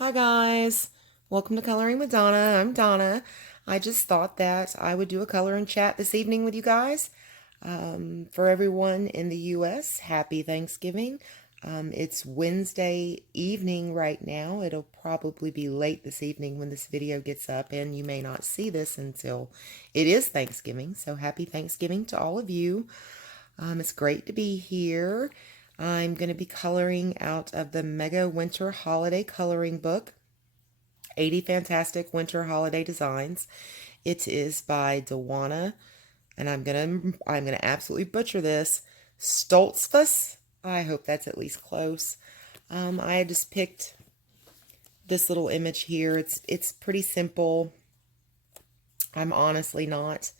Hi guys, welcome to Coloring with Donna. I'm Donna. I just thought that I would do a color and chat this evening with you guys. For everyone in the US, happy Thanksgiving. It's Wednesday evening right now. It'll probably be late this evening when this video gets up, and you may not see this until it is Thanksgiving. So happy Thanksgiving to all of you. It's great to be here. I'm going to be coloring out of the Mega Winter Holiday Coloring Book, 80 Fantastic Winter Holiday Designs. It is by Dewana, and I'm gonna absolutely butcher this. Stoltzfus. I hope that's at least close. I just picked this little image here. It's pretty simple. I'm honestly not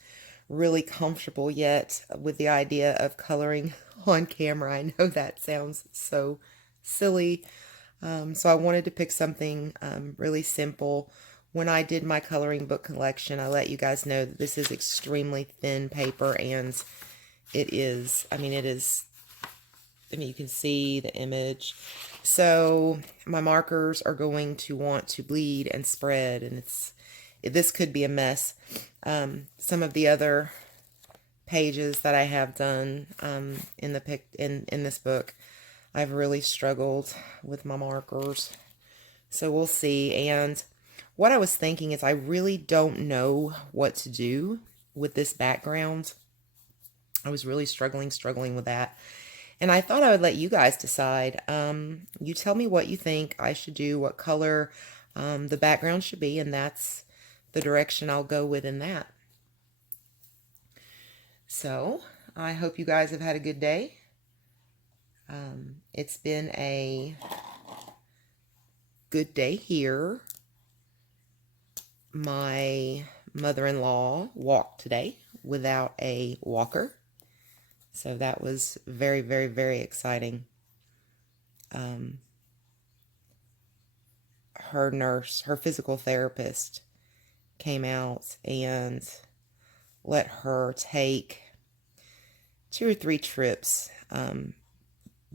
really comfortable yet with the idea of coloring on camera. I know that sounds so silly. So I wanted to pick something really simple. When I did my coloring book collection, I let you guys know that this is extremely thin paper, and you can see the image. So my markers are going to want to bleed and spread, and this could be a mess. Some of the other pages that I have done in this book, I've really struggled with my markers. So we'll see. And what I was thinking is I really don't know what to do with this background. I was really struggling with that. And I thought I would let you guys decide. You tell me what you think I should do, what color the background should be, and that's the direction I'll go with in that. So I hope you guys have had a good day. It's been a good day here. My mother-in-law walked today without a walker. So that was very, very, very exciting. Her physical therapist came out and let her take 2 or 3 trips,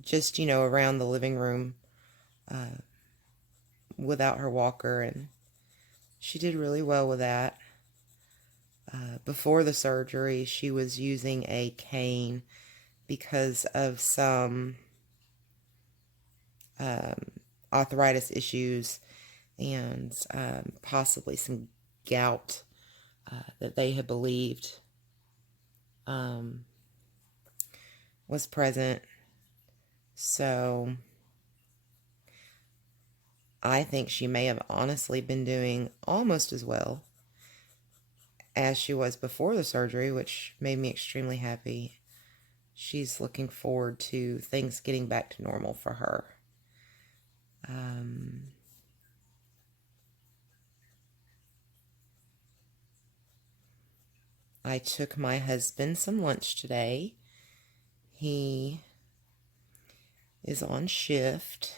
just, around the living room without her walker, and she did really well with that. Before the surgery, she was using a cane because of some arthritis issues and possibly some gout that they had believed was present. So I think she may have honestly been doing almost as well as she was before the surgery, which made me extremely happy. She's looking forward to things getting back to normal for her. I took my husband some lunch today. He is on shift,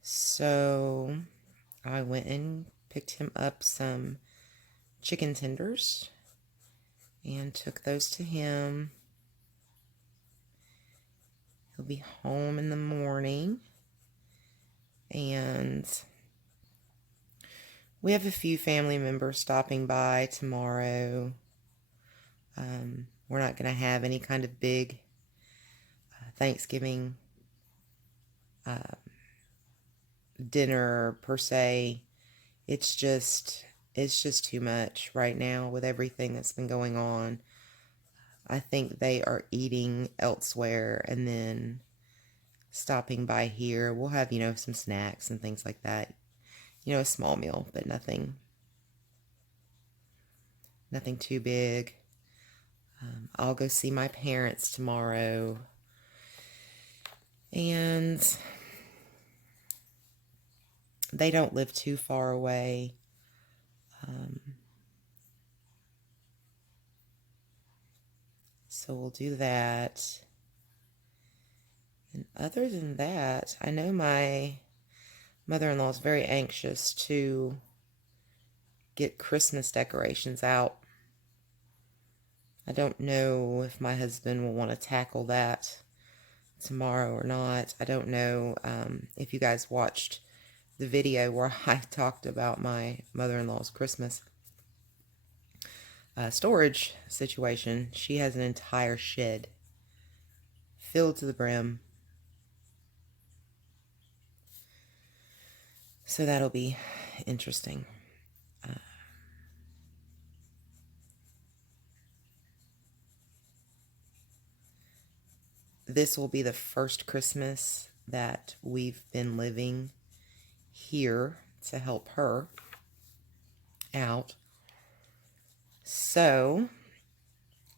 so I went and picked him up some chicken tenders and took those to him. He'll be home in the morning, and we have a few family members stopping by tomorrow. We're not going to have any kind of big Thanksgiving dinner per se. It's just too much right now with everything that's been going on. I think they are eating elsewhere and then stopping by here. We'll have, some snacks and things like that. A small meal, but nothing too big. I'll go see my parents tomorrow. And they don't live too far away. So we'll do that. And other than that, I know my mother-in-law is very anxious to get Christmas decorations out. I don't know if my husband will want to tackle that tomorrow or not. I don't know if you guys watched the video where I talked about my mother-in-law's Christmas storage situation. She has an entire shed filled to the brim. So that'll be interesting. This will be the first Christmas that we've been living here to help her out. So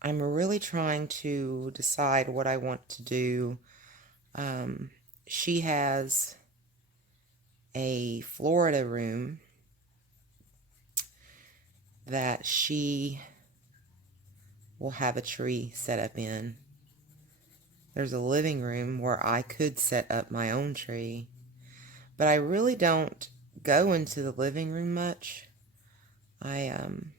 I'm really trying to decide what I want to do. She has a Florida room that she will have a tree set up in. There's a living room where I could set up my own tree, but I really don't go into the living room much. In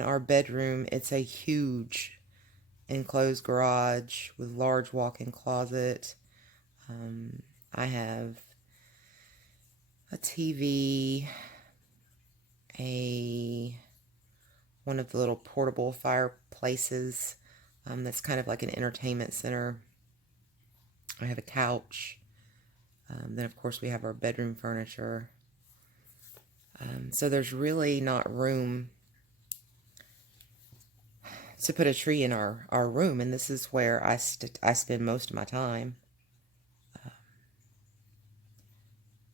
our bedroom, it's a huge enclosed garage with large walk-in closet. I have a TV, one of the little portable fireplaces that's kind of like an entertainment center. I have a couch. Then, of course, we have our bedroom furniture. So there's really not room to put a tree in our room, and this is where I spend most of my time.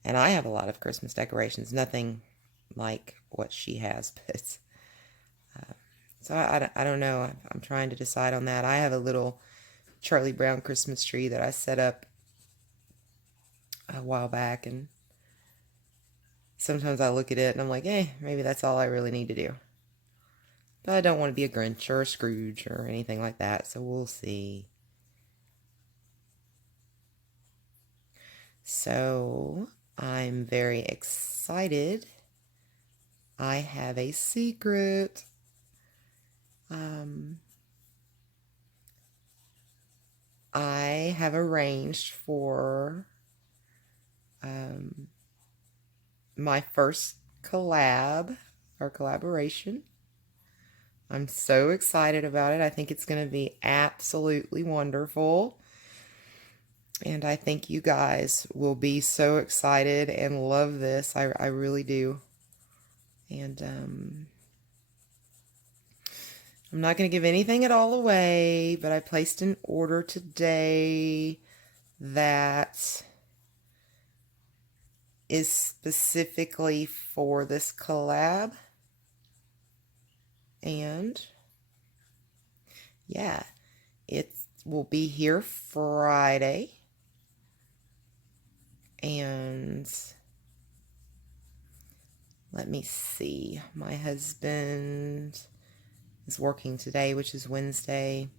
And I have a lot of Christmas decorations, nothing like what she has, but so I don't know. I'm trying to decide on that. I have a little Charlie Brown Christmas tree that I set up a while back, and sometimes I look at it and I'm like, maybe that's all I really need to do. But I don't want to be a Grinch or a Scrooge or anything like that, so we'll see. So I'm very excited. I have a secret. I have arranged for my first collab or collaboration. I'm so excited about it. I think it's going to be absolutely wonderful. And I think you guys will be so excited and love this. I really do. And I'm not going to give anything at all away, but I placed an order today that is specifically for this collab. And yeah, it will be here Friday. And let me see. My husband is working today, which is Wednesday.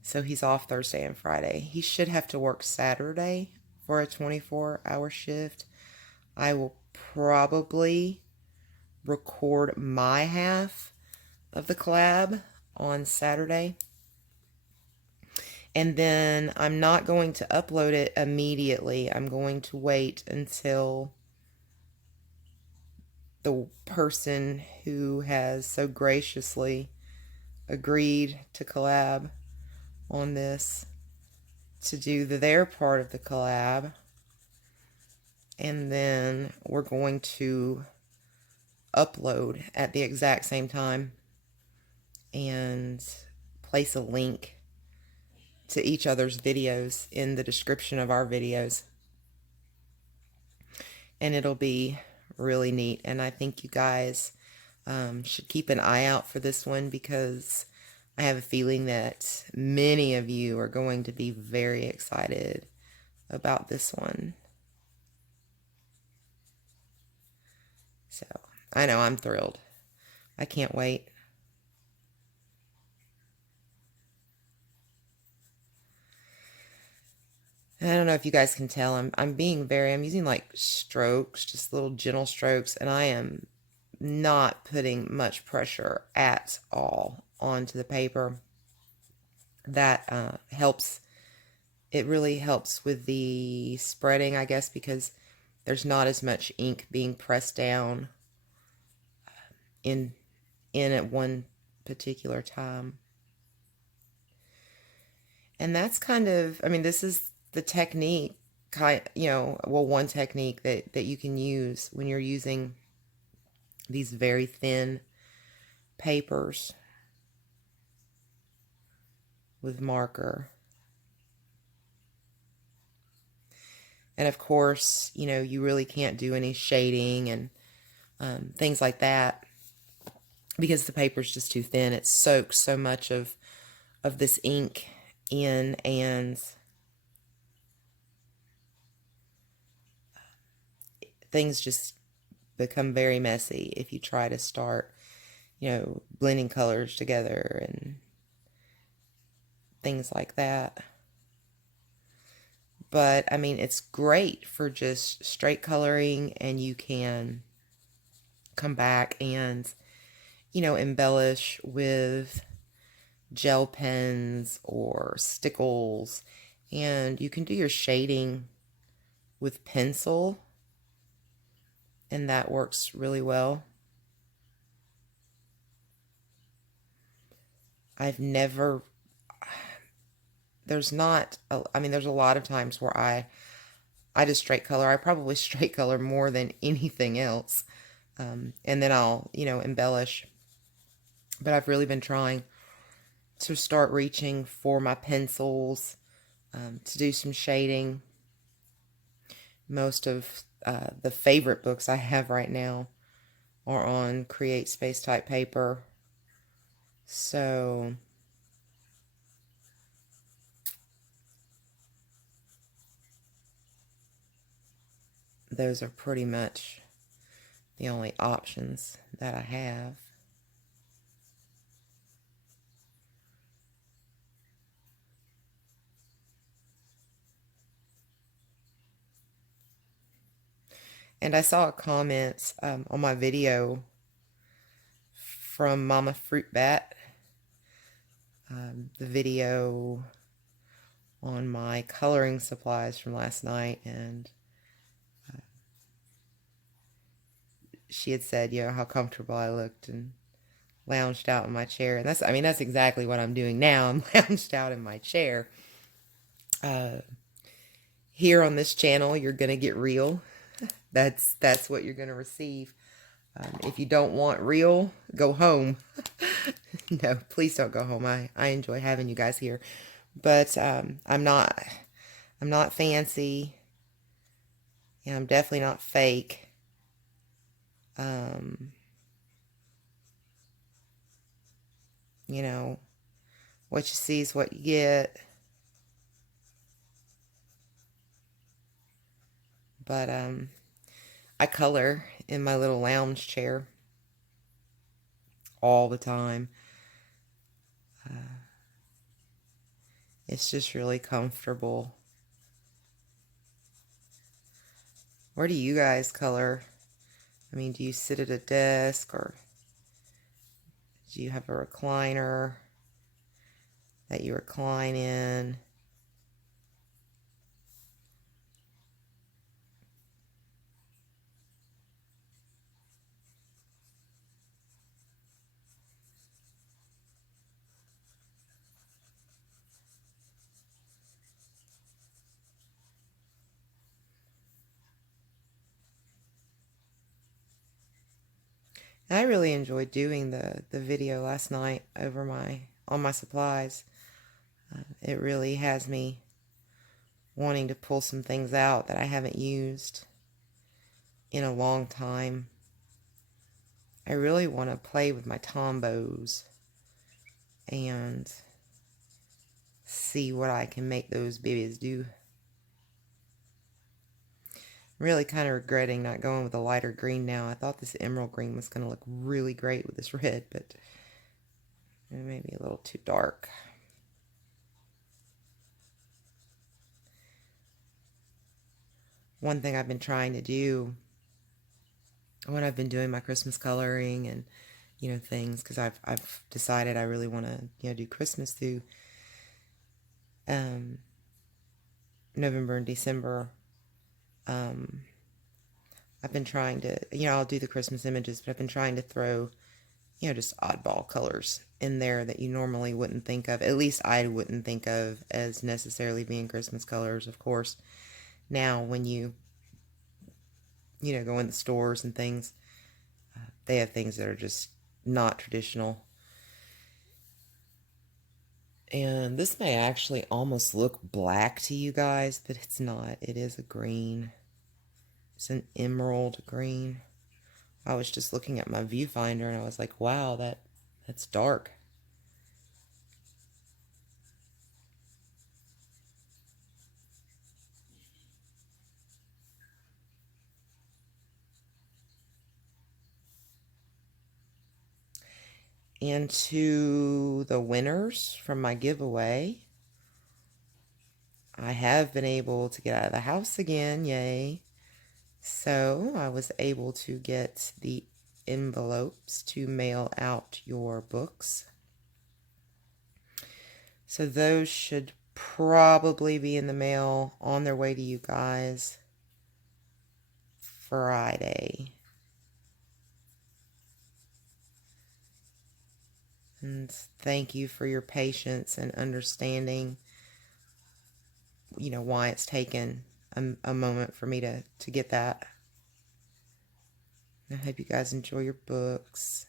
So he's off Thursday and Friday. He should have to work Saturday for a 24-hour shift. I will probably record my half of the collab on Saturday. And then I'm not going to upload it immediately. I'm going to wait until the person who has so graciously agreed to collab on this to do their part of the collab. And then we're going to upload at the exact same time and place a link to each other's videos in the description of our videos. And it'll be really neat. And I think you guys should keep an eye out for this one, because I have a feeling that many of you are going to be very excited about this one. So I know I'm thrilled. I can't wait. And I don't know if you guys can tell, I'm using like strokes, just little gentle strokes, and I am not putting much pressure at all onto the paper. That helps it really helps with the spreading, I guess, because there's not as much ink being pressed down in at one particular time. And that's kind of, I mean, this is the technique, one technique that you can use when you're using these very thin papers with marker. And of course, you really can't do any shading and things like that because the paper's just too thin. It soaks so much of this ink in, and things just become very messy if you try to start, blending colors together and things like that. But I mean, it's great for just straight coloring, and you can come back and, embellish with gel pens or stickles, and you can do your shading with pencil, and that works really well. I've never, there's not, I mean, there's a lot of times where I just straight color. I probably straight color more than anything else. And then I'll, embellish. But I've really been trying to start reaching for my pencils, to do some shading. Most of the favorite books I have right now are on Create Space type paper. So those are pretty much the only options that I have. And I saw a comment on my video from Mama Fruit Bat, the video on my coloring supplies from last night, and she had said, how comfortable I looked, and lounged out in my chair. And that's exactly what I'm doing now. I'm lounged out in my chair. Here on this channel, you're gonna get real. That's what you're gonna receive. If you don't want real, go home. No, please don't go home. I enjoy having you guys here, but I'm not fancy, and I'm definitely not fake. What you see is what you get. But I color in my little lounge chair all the time. It's just really comfortable. Where do you guys color? I mean, do you sit at a desk, or do you have a recliner that you recline in? I really enjoyed doing the video last night over on my supplies. It really has me wanting to pull some things out that I haven't used in a long time. I really want to play with my Tombos and see what I can make those babies do. I'm really kind of regretting not going with a lighter green now. I thought this emerald green was going to look really great with this red, but it may be a little too dark. One thing I've been trying to do when I've been doing my Christmas coloring and things, because I've decided I really want to do Christmas through November and December, um, I've been trying to, I'll do the Christmas images, but I've been trying to throw, just oddball colors in there that you normally wouldn't think of. At least I wouldn't think of as necessarily being Christmas colors, of course. Now, when go in the stores and things, they have things that are just not traditional. And this may actually almost look black to you guys, but it's not. It is a green. It's an emerald green. I was just looking at my viewfinder and I was like, wow, that's dark. And to the winners from my giveaway, I have been able to get out of the house again, yay. So I was able to get the envelopes to mail out your books. So those should probably be in the mail on their way to you guys Friday. And thank you for your patience and understanding, why it's taken a moment for me to get that. I hope you guys enjoy your books.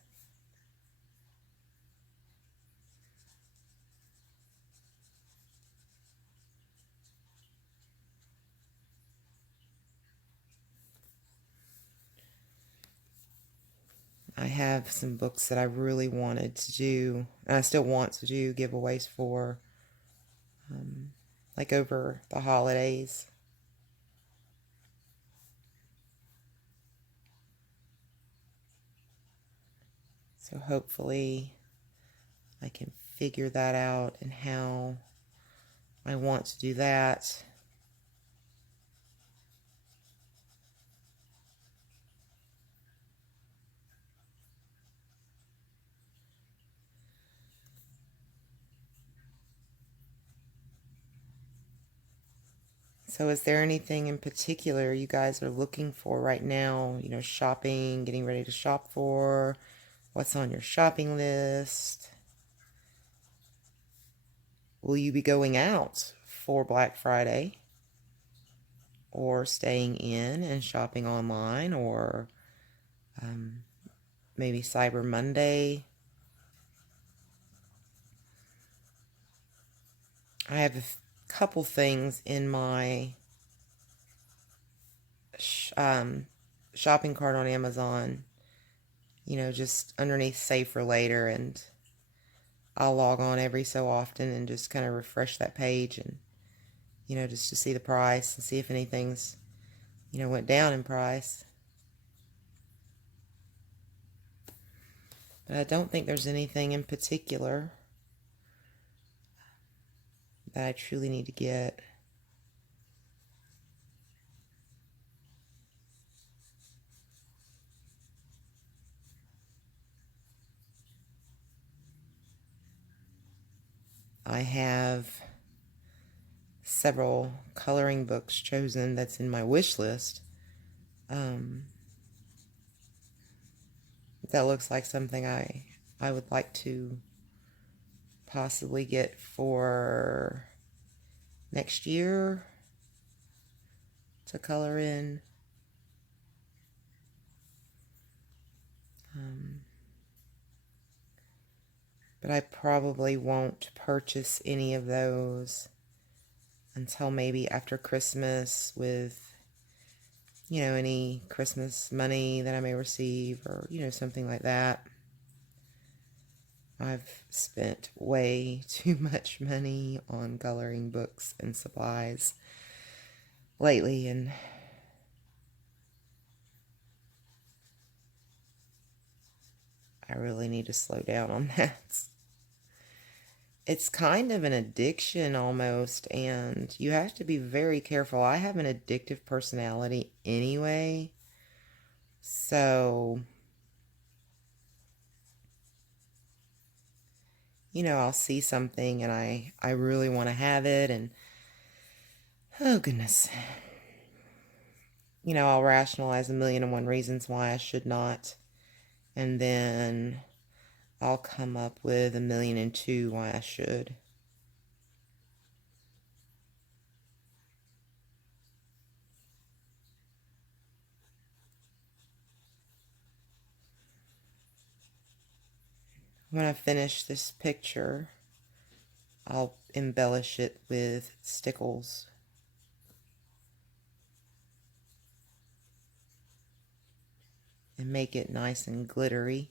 I have some books that I really wanted to do, and I still want to do giveaways for, like over the holidays. So hopefully I can figure that out and how I want to do that. So is there anything in particular you guys are looking for right now? Shopping, getting ready to shop for? What's on your shopping list? Will you be going out for Black Friday? Or staying in and shopping online? Or maybe Cyber Monday? I have a couple things in my shopping cart on Amazon, just underneath Save for Later, and I'll log on every so often and just kind of refresh that page and, just to see the price and see if anything's, went down in price. But I don't think there's anything in particular that I truly need to get. I have several coloring books chosen that's in my wish list. That looks like something I would like to possibly get for next year to color in. But I probably won't purchase any of those until maybe after Christmas with, any Christmas money that I may receive or, something like that. I've spent way too much money on coloring books and supplies lately, and I really need to slow down on that. It's kind of an addiction almost, and you have to be very careful. I have an addictive personality anyway, so, I'll see something and I really want to have it, and Oh, goodness. You know, I'll rationalize a million and one reasons why I should not. And then I'll come up with a million and two why I should. When I finish this picture, I'll embellish it with stickles. And make it nice and glittery.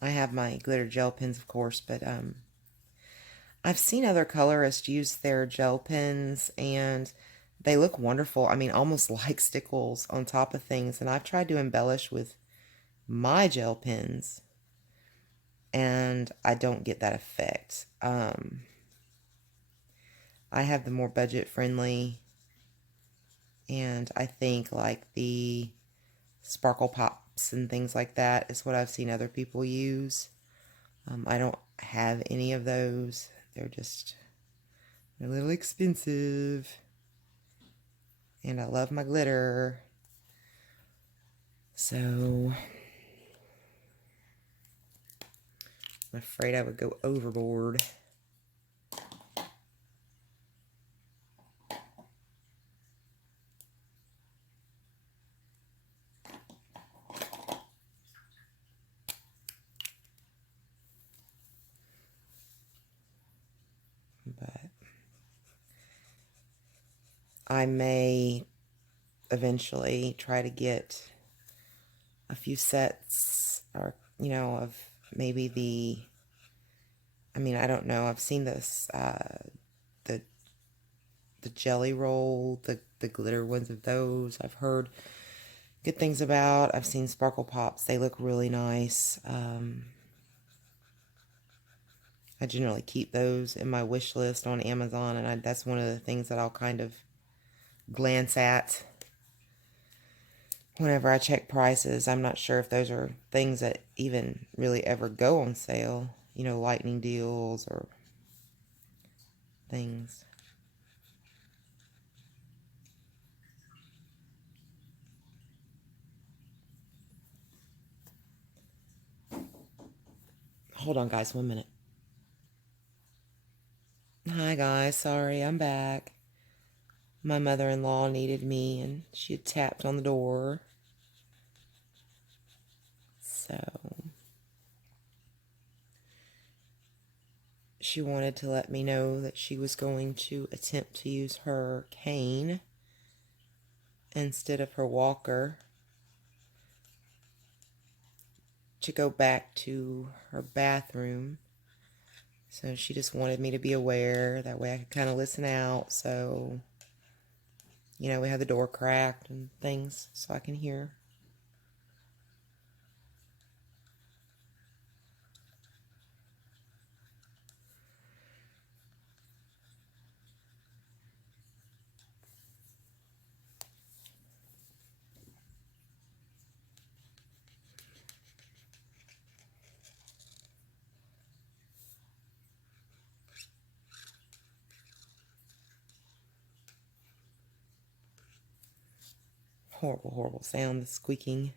I have my glitter gel pens, of course, but I've seen other colorists use their gel pens and they look wonderful. I mean, almost like stickles on top of things. And I've tried to embellish with my gel pens and I don't get that effect. I have the more budget friendly, and I think like the sparkle pops and things like that is what I've seen other people use. I don't have any of those. They're a little expensive. And I love my glitter. So I'm afraid I would go overboard. But I may eventually try to get a few sets, or of maybe I don't know, I've seen this the jelly roll, the glitter ones of those I've heard good things about. I've seen sparkle pops, they look really nice. I generally keep those in my wish list on Amazon, and that's one of the things that I'll kind of glance at whenever I check prices. I'm not sure if those are things that even really ever go on sale, lightning deals or things. Hold on, guys, 1 minute. Hi, guys, sorry, I'm back. My mother-in-law needed me, and she had tapped on the door. So she wanted to let me know that she was going to attempt to use her cane instead of her walker to go back to her bathroom. So she just wanted me to be aware. That way I could kind of listen out. So, we have the door cracked and things so I can hear. Horrible, horrible sound, the squeaking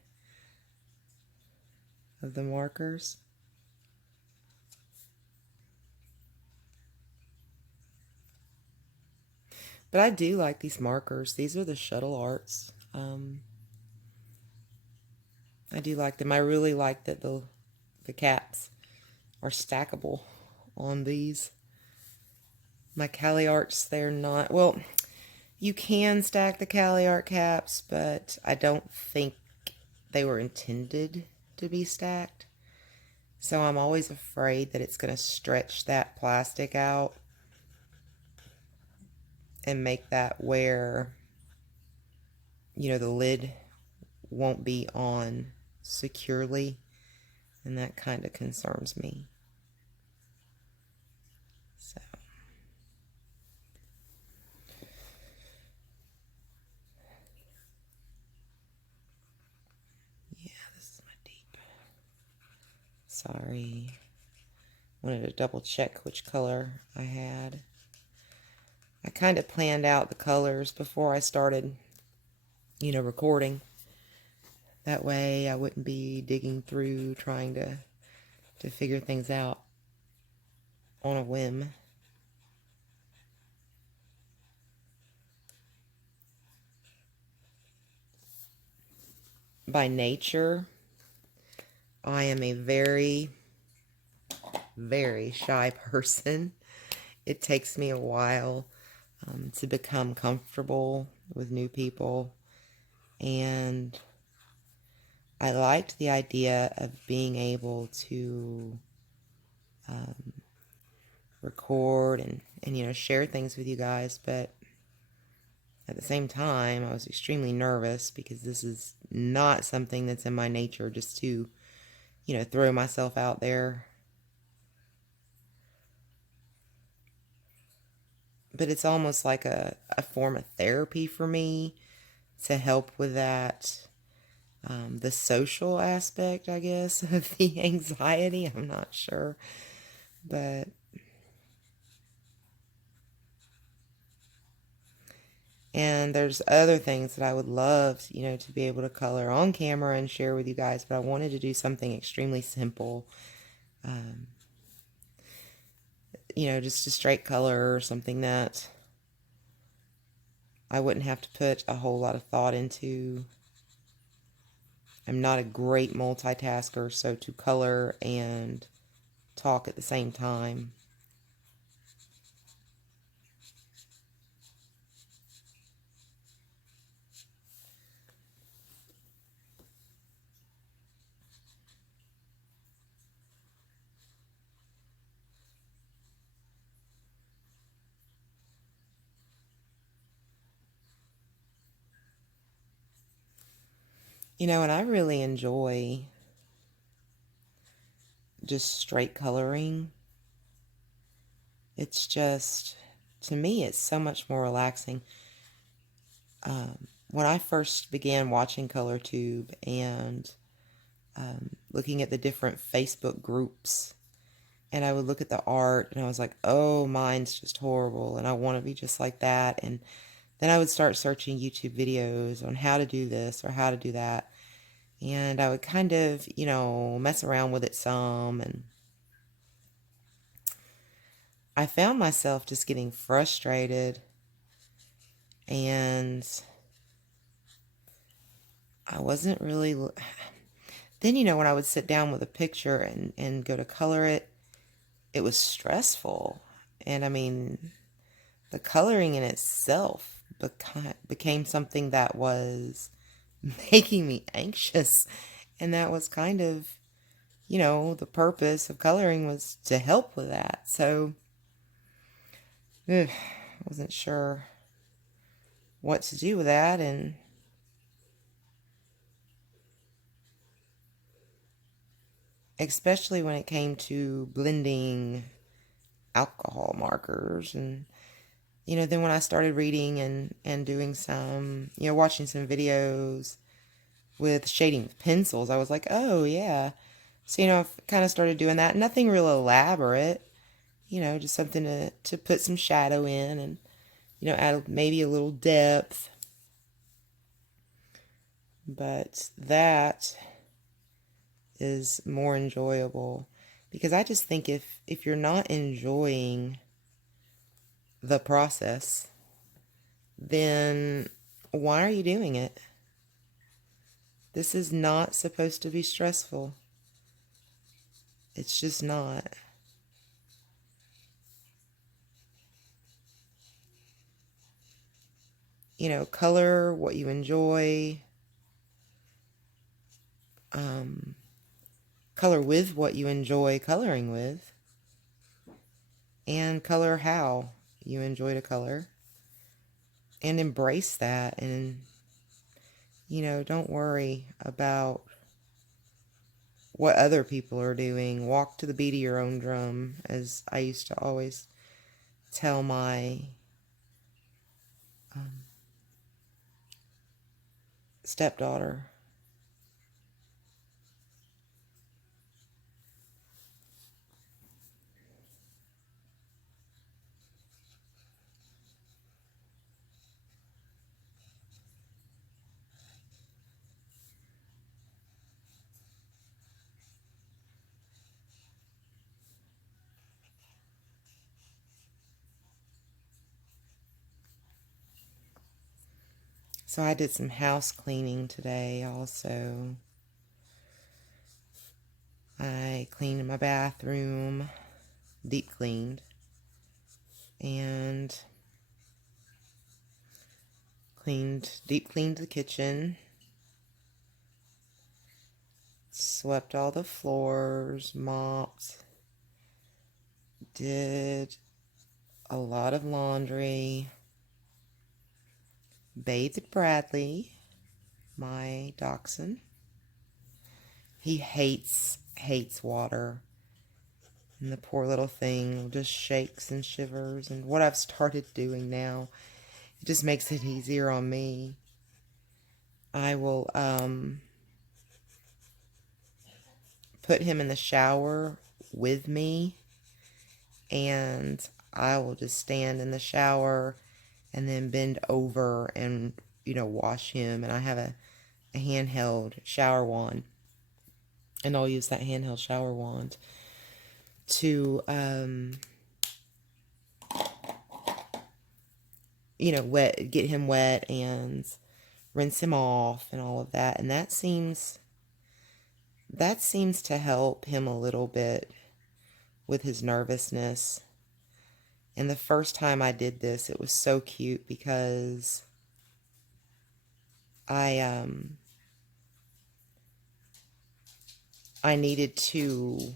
of the markers. But I do like these markers. These are the Shuttle Arts. I do like them. I really like that the caps are stackable on these. My Cali Arts, they're not. Well, you can stack the Cali Art caps, but I don't think they were intended to be stacked. So I'm always afraid that it's going to stretch that plastic out and make that where, the lid won't be on securely. And that kind of concerns me. So Sorry. Wanted to double check which color I had. I kind of planned out the colors before I started, recording. That way I wouldn't be digging through trying to figure things out on a whim. By nature, I am a very, very shy person. It takes me a while to become comfortable with new people, and I liked the idea of being able to record and share things with you guys, but at the same time I was extremely nervous because this is not something that's in my nature, just to throw myself out there. But it's almost like a form of therapy for me to help with that, the social aspect, I guess, of the anxiety. I'm not sure. But and there's other things that I would love, to be able to color on camera and share with you guys, but I wanted to do something extremely simple. Just a straight color or something that I wouldn't have to put a whole lot of thought into. I'm not a great multitasker, so to color and talk at the same time. And I really enjoy just straight coloring. It's just, to me, it's so much more relaxing. When I first began watching ColorTube and looking at the different Facebook groups, and I would look at the art, and I was like, oh, mine's just horrible, and I want to be just like that. And then I would start searching YouTube videos on how to do this or how to do that. And I would kind of, mess around with it some, and I found myself just getting frustrated, and I wasn't really... Then, when I would sit down with a picture and go to color it, it was stressful. And I mean, the coloring in itself became something that was making me anxious. And that was kind of, the purpose of coloring was to help with that. So, I wasn't sure what to do with that. And especially when it came to blending alcohol markers. And then when I started reading and doing some, watching some videos with shading with pencils, I was like, oh yeah. So I've kind of started doing that. Nothing real elaborate, just something to put some shadow in, and add maybe a little depth. But that is more enjoyable, because I just think if you're not enjoying the process, then why are you doing it? This is not supposed to be stressful. It's just not. Color what you enjoy. Color with what you enjoy coloring with. And color how you enjoy to color. And embrace that. And, don't worry about what other people are doing. Walk to the beat of your own drum, as I used to always tell my stepdaughter. So I did some house cleaning today also. I cleaned my bathroom, deep cleaned, and deep cleaned the kitchen, swept all the floors, mopped, did a lot of laundry, bathed Bradley, my dachshund. He hates water. And the poor little thing just shakes and shivers. And what I've started doing now, it just makes it easier on me. I will put him in the shower with me, and I will just stand in the shower and then bend over and, wash him. And I have a handheld shower wand, and I'll use that handheld shower wand to, get him wet and rinse him off and all of that. And that seems to help him a little bit with his nervousness. And the first time I did this, it was so cute because I needed to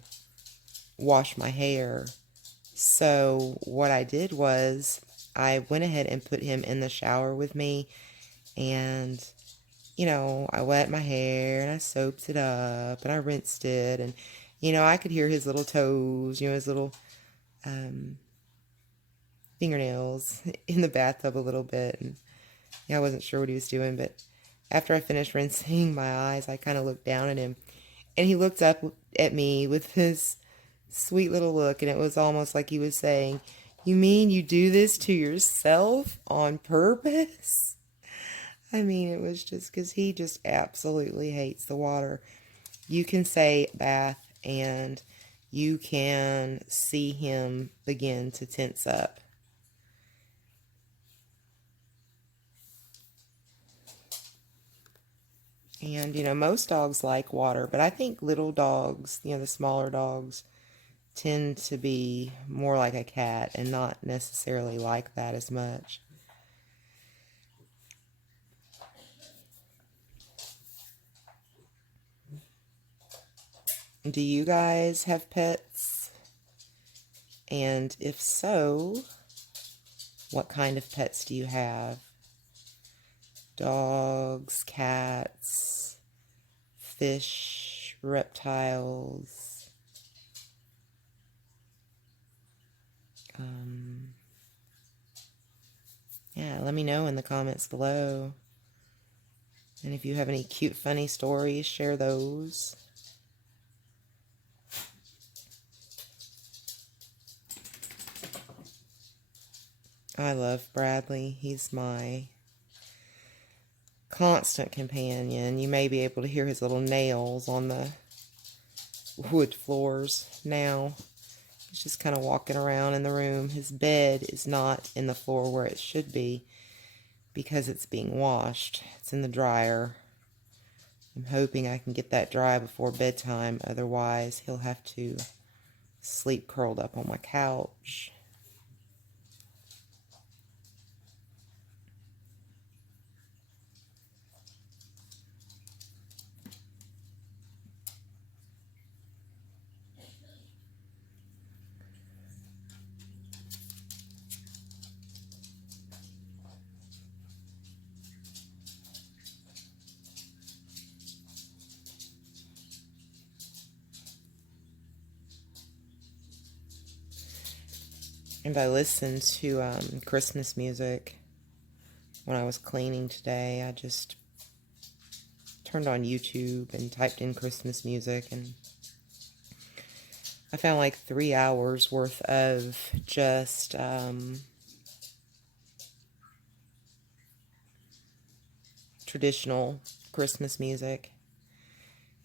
wash my hair. So what I did was I went ahead and put him in the shower with me, and I wet my hair and I soaped it up and I rinsed it, and I could hear his little toes, his little fingernails in the bathtub a little bit. And I wasn't sure what he was doing, but after I finished rinsing my eyes, I kind of looked down at him, and he looked up at me with this sweet little look, and it was almost like he was saying, "You mean you do this to yourself on purpose?" I mean, it was just because he just absolutely hates the water. You can say bath, and you can see him begin to tense up. And, most dogs like water, but I think little dogs, the smaller dogs, tend to be more like a cat and not necessarily like that as much. Do you guys have pets? And if so, what kind of pets do you have? Dogs, cats, fish, reptiles. Yeah, let me know in the comments below. And if you have any cute, funny stories, share those. I love Bradley. He's my constant companion. You may be able to hear his little nails on the wood floors now. He's just kind of walking around in the room. His bed is not in the floor where it should be because it's being washed. It's in the dryer. I'm hoping I can get that dry before bedtime. Otherwise, he'll have to sleep curled up on my couch. And I listened to Christmas music when I was cleaning today. I just turned on YouTube and typed in Christmas music, and I found like 3 hours worth of just traditional Christmas music.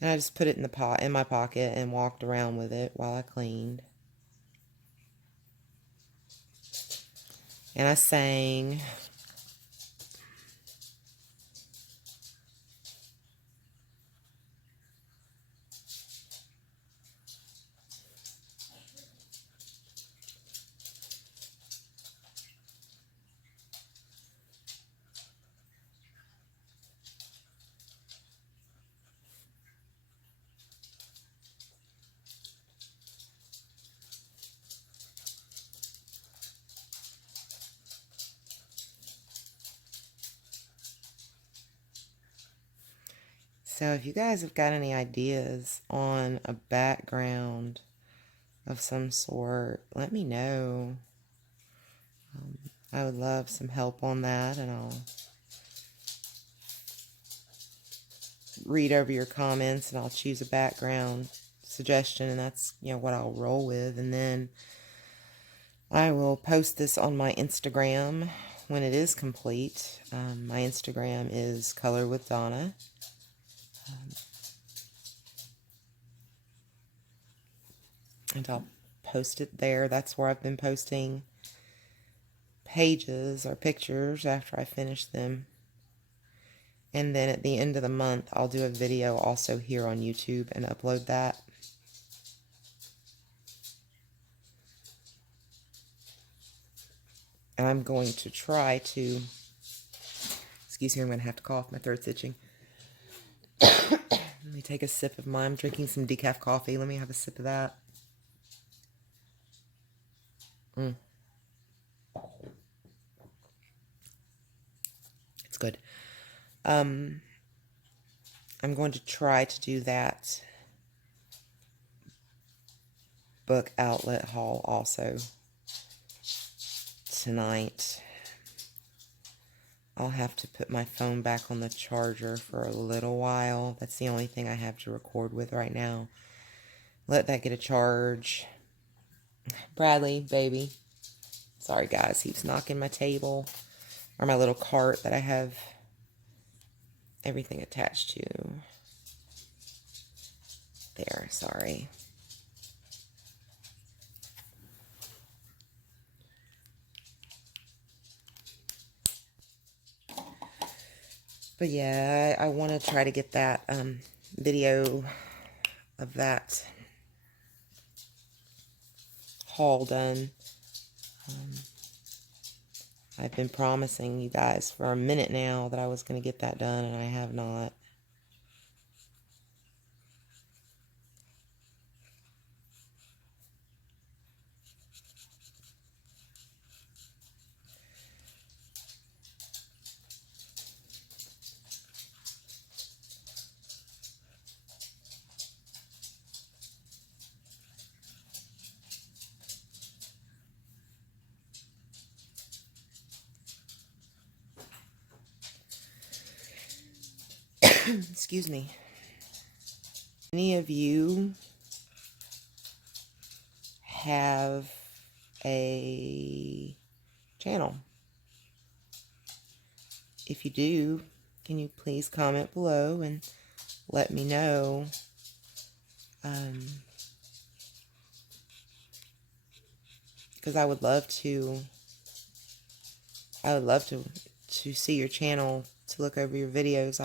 And I just put it in my pocket and walked around with it while I cleaned. And I sang. So if you guys have got any ideas on a background of some sort, let me know. I would love some help on that, and I'll read over your comments and I'll choose a background suggestion, and that's, you know, what I'll roll with. And then I will post this on my Instagram when it is complete. My Instagram is Color with Donna. And I'll post it there. That's where I've been posting pages or pictures after I finish them. And then at the end of the month, I'll do a video also here on YouTube and upload that. And I'm going to try to, excuse me, I'm going to have to cough. My throat's itching. Let me take a sip of mine. I'm drinking some decaf coffee. Let me have a sip of that. It's good. I'm going to try to do that book outlet haul also tonight. I'll have to put my phone back on the charger for a little while. That's the only thing I have to record with right now. Let that get a charge. Bradley, baby. Sorry, guys. He's knocking my table, or my little cart that I have everything attached to. There, sorry. But yeah, I want to try to get that video of that haul done. I've been promising you guys for a minute now that I was going to get that done, and I have not. Excuse me. Any of you have a channel? If you do, can you please comment below and let me know? Because I would love to see your channel, to look over your videos.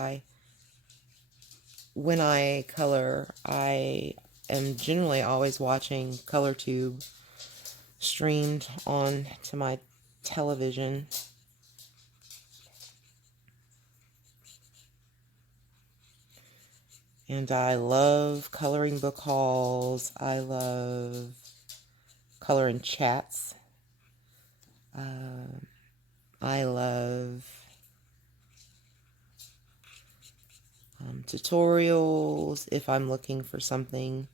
When I color, I am generally always watching ColorTube streamed on to my television. And I love coloring book hauls. I love coloring chats. I love tutorials if I'm looking for something,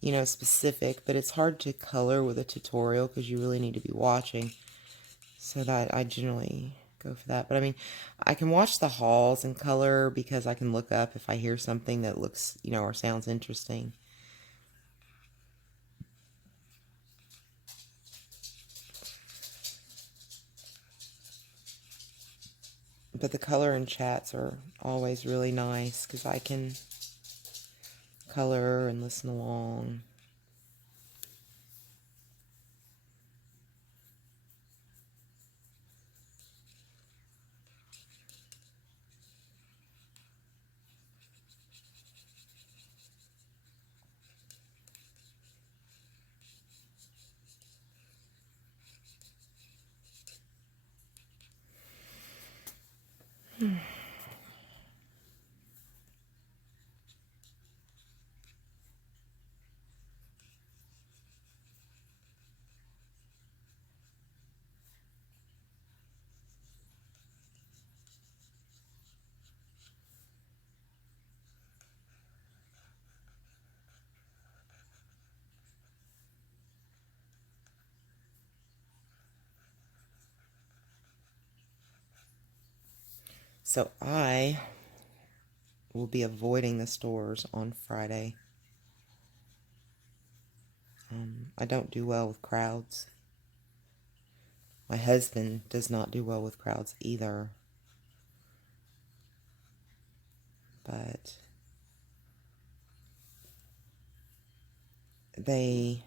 you know, specific. But it's hard to color with a tutorial because you really need to be watching. So that I generally go for that. But I mean, I can watch the hauls and color because I can look up if I hear something that looks, you know, or sounds interesting. But the color and chats are always really nice because I can color and listen along. So I will be avoiding the stores on Friday. I don't do well with crowds. My husband does not do well with crowds either. But they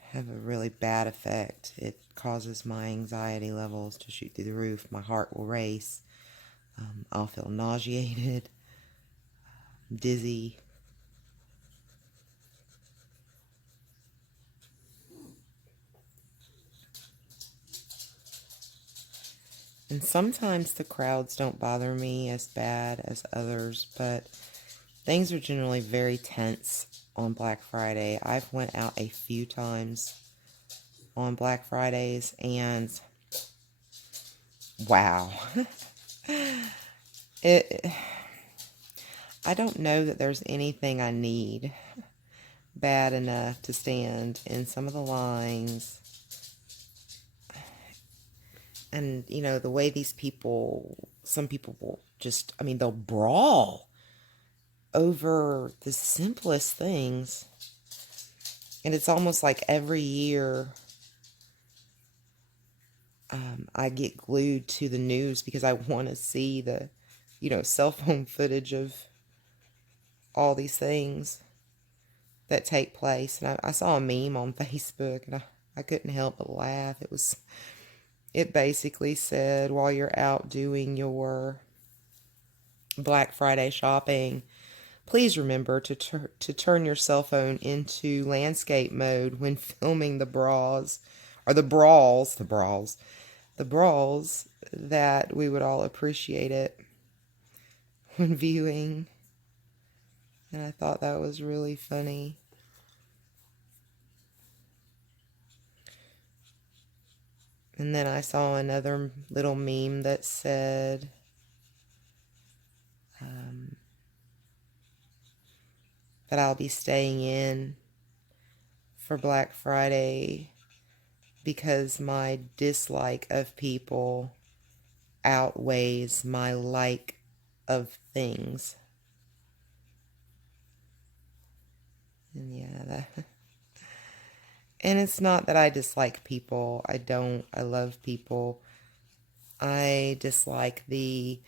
have a really bad effect. It causes my anxiety levels to shoot through the roof. My heart will race. I'll feel nauseated, dizzy. And sometimes the crowds don't bother me as bad as others, but things are generally very tense on Black Friday. I've went out a few times on Black Fridays, and wow. it I don't know that there's anything I need bad enough to stand in some of the lines. And, the way some people will just, they'll brawl over the simplest things. And it's almost like every year I get glued to the news because I want to see the, cell phone footage of all these things that take place. And I saw a meme on Facebook, and I couldn't help but laugh. It basically said, while you're out doing your Black Friday shopping, please remember to turn your cell phone into landscape mode when filming the brawls, or the brawls that we would all appreciate it when viewing. And I thought that was really funny. And then I saw another little meme that said, that I'll be staying in for Black Friday because my dislike of people outweighs my like of things. And yeah, and it's not that I dislike people. I don't. I love people. I dislike the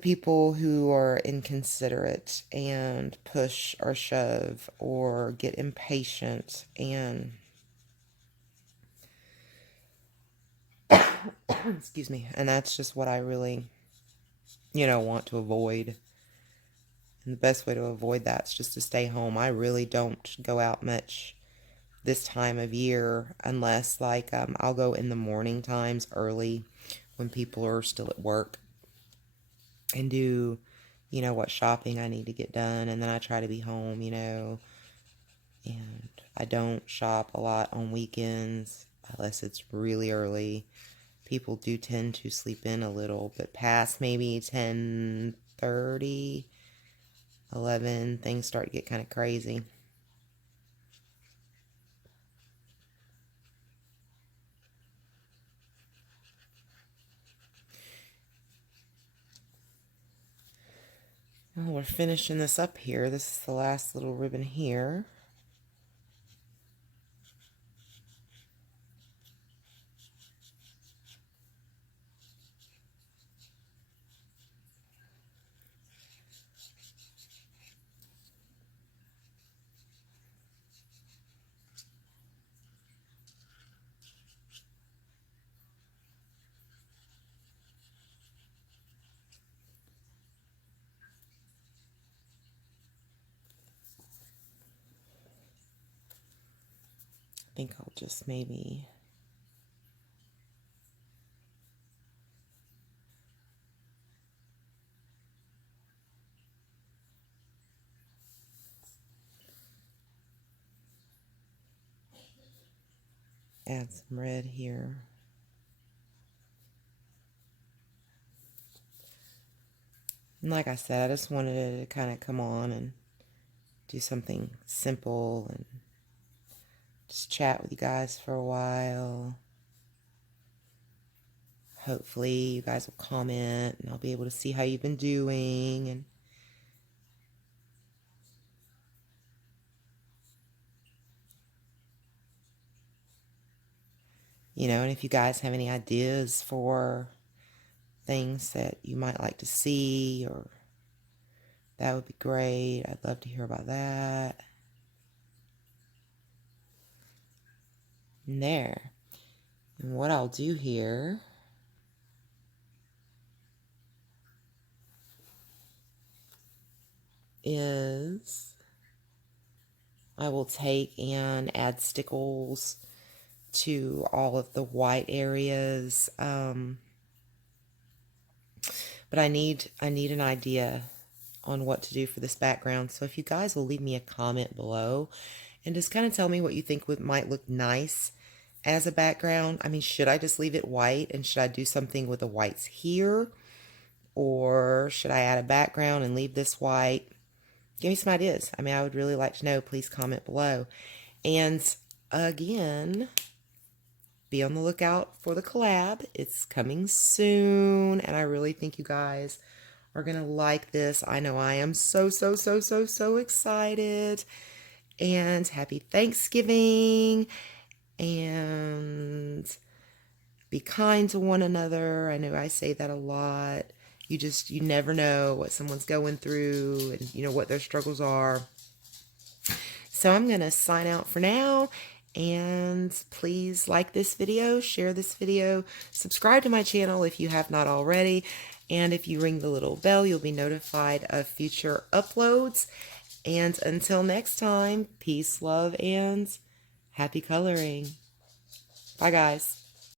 people who are inconsiderate and push or shove or get impatient, and excuse me, and that's just what I really, want to avoid. And the best way to avoid that is just to stay home. I really don't go out much this time of year unless, like, I'll go in the morning times early when people are still at work and do, what shopping I need to get done. And then I try to be home, and I don't shop a lot on weekends unless it's really early. People do tend to sleep in a little, but past maybe 10:30, 11, things start to get kind of crazy. Well, we're finishing this up here. This is the last little ribbon here. I think I'll just maybe add some red here. And like I said, I just wanted it to kind of come on and do something simple and just chat with you guys for a while. hopefully you guys will comment and I'll be able to see how you've been doing. And and if you guys have any ideas for things that you might like to see, or that would be great. I'd love to hear about that. And there. And what I'll do here is I will take and add stickles to all of the white areas. But I need an idea on what to do for this background. So if you guys will leave me a comment below and just kind of tell me what you think might look nice as a background. I mean, should I just leave it white, and should I do something with the whites here? Or should I add a background and leave this white? Give me some ideas. I mean, I would really like to know. Please comment below. And again, be on the lookout for the collab. It's coming soon, and I really think you guys are going to like this. I know I am so excited. And happy Thanksgiving, and be kind to one another. I know I say that a lot. You never know what someone's going through, and what their struggles are. So I'm going to sign out for now, and please like this video, share this video, subscribe to my channel if you have not already, and if you ring the little bell, you'll be notified of future uploads. And until next time, peace, love, and happy coloring. Bye, guys.